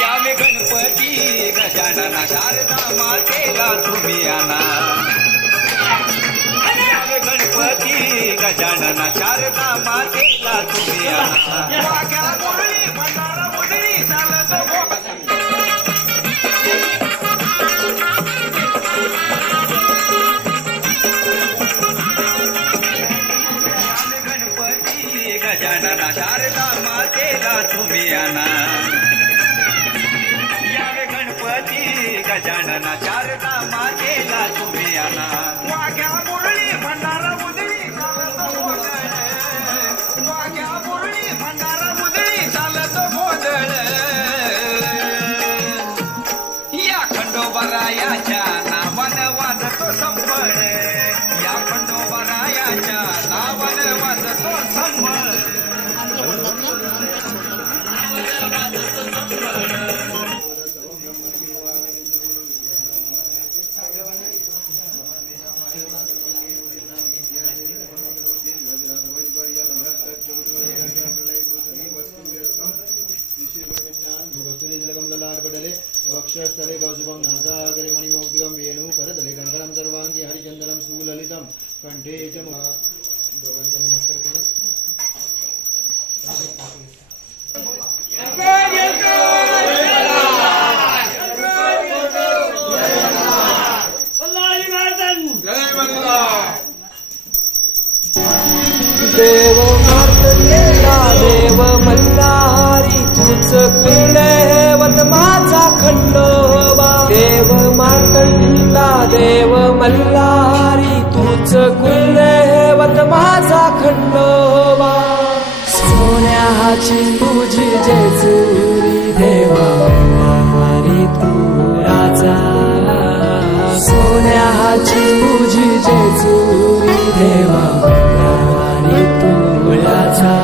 यावे गणपती गजानना शारदा मातेला तुम्ही आणा. यावे गणपती गजानना शारदा मातेला तुम्ही आणा. वाघ्या मुरळी भंडारा मुरळी चालत गणपती गजानना शारदा मातेला तुम्ही आणा. गजानना शारदा मातेला तुम्ही आणा. वाघ्या मुरळी भंडारा उदळी चालत गोंधळ. वाघ्या मुरळी भंडारा उदळी चालत गोंधळ. या खंडोबारायाच्या नावानं वाजतो संबळ. या खंडोबारायाच्या नावानं वाजतो संबळ. ललाटपटले वक्षस्थले कौसुभं नासागरे मणिमौक्तिकं वेणुकरतले कंकणं सर्वांगी हरिचन्दनं सुललितं कंठे च दोघांचा नमस्कार केला. देव मार्तंडेया देव मल्हारी तुझ कुलदैवत माझा खंडोबा. देव मार्तंडा देव मल्हारी तुझ कुलदैवत माझा खंडोबा. सोन्याची तुझी जेजुरी देवा मल्हारी तू राजा. सोन्याची तुझी जेजुरी देवा मल्हारी तू राजा.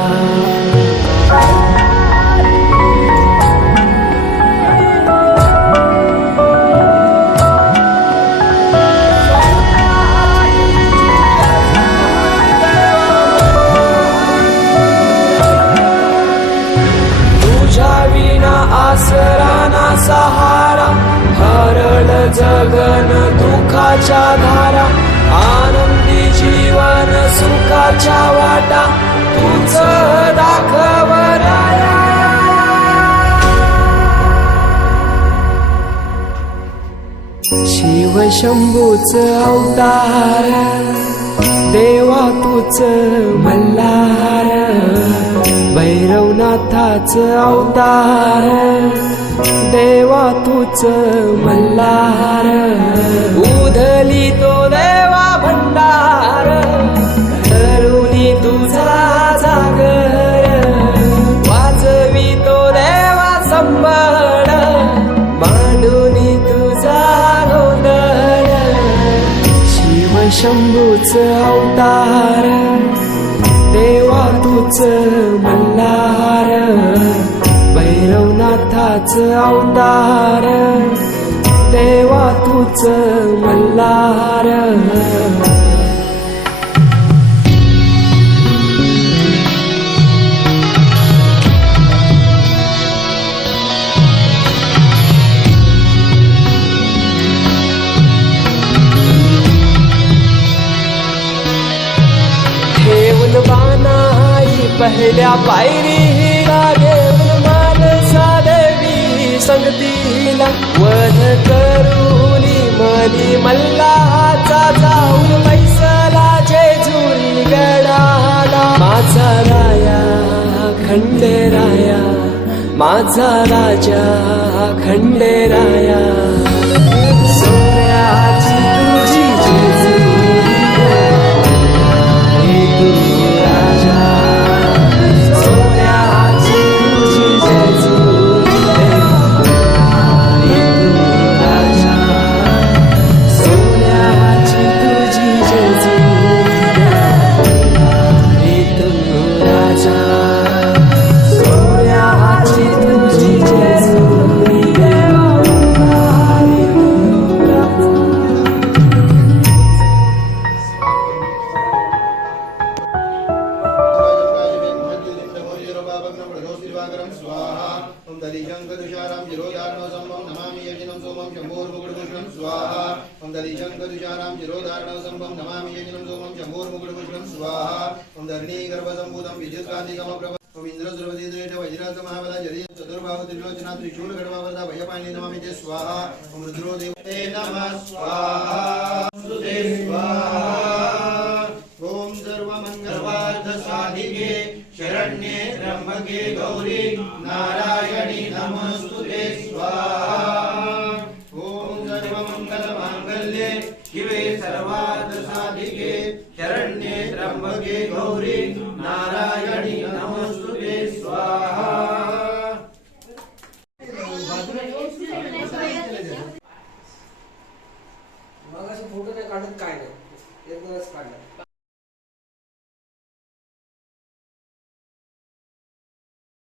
तुझ्या विना आसरा ना सहारा. हरळ जगन दुःखाच्या धारा. आनंदी जीवन सुखाच्या वाटा तुझ दाखव राया. शिव शंभूच अवतार देवा तुझ मल्हार. भैरवनाथाच अवतार देवा तुझ मल्हार. उधली तो देवा भंडार धरुनी तुझा जागर. वाजवी तो देवा संबळ मांडुनी तुझा गोंधळ. शिव शंभूच अवतार देवा तुझ मल्हार. भैरवनाथाच अवतार देवा तुझ मल्हार. ठेवून बानाई पहिल्या पायरीला. घेऊन मानसा देवी संगतीला. वध करूनी मनी मल्हाचा जाऊन बैसला जेजुरी गडाला. माझा राया खंडेराया माझा राजा खंडेराया. सोन्याची तुझी जेजुरी तू राजा. सोन्या भग्नं प्रदोषि दिवाकरं स्वाहा ॐ दधिशङ्खतुषारां शिरोधारणं सम्भं नमामि यजिनं सोमं शम्भोर्मुकुटभूषणं स्वाहा ॐ दधिशङ्खतुषारां शिरोधारणं सम्भं नमामि यजिनं सोमं शम्भोर्मुकुटभूषणं स्वाहा ॐ धरणीगर्भसम्भूतं विद्युत्कान्तिकमप्रभ ॐ इन्द्रद्रुवतीन्द्रेण वज्रात महाबला जरी चतुर्बाहु त्रिलोचना त्रिशूलगढवावरदा भयपाणि नमामि ते स्वाहा ॐ रुद्रो देवते नमः स्वाहा सुते स्वाहा ॐ सर्वमङ्गलवार्ध साधिके शरण्ये त्र्यम्बके गौरी नारायणी नमस्तुते स्वाहा।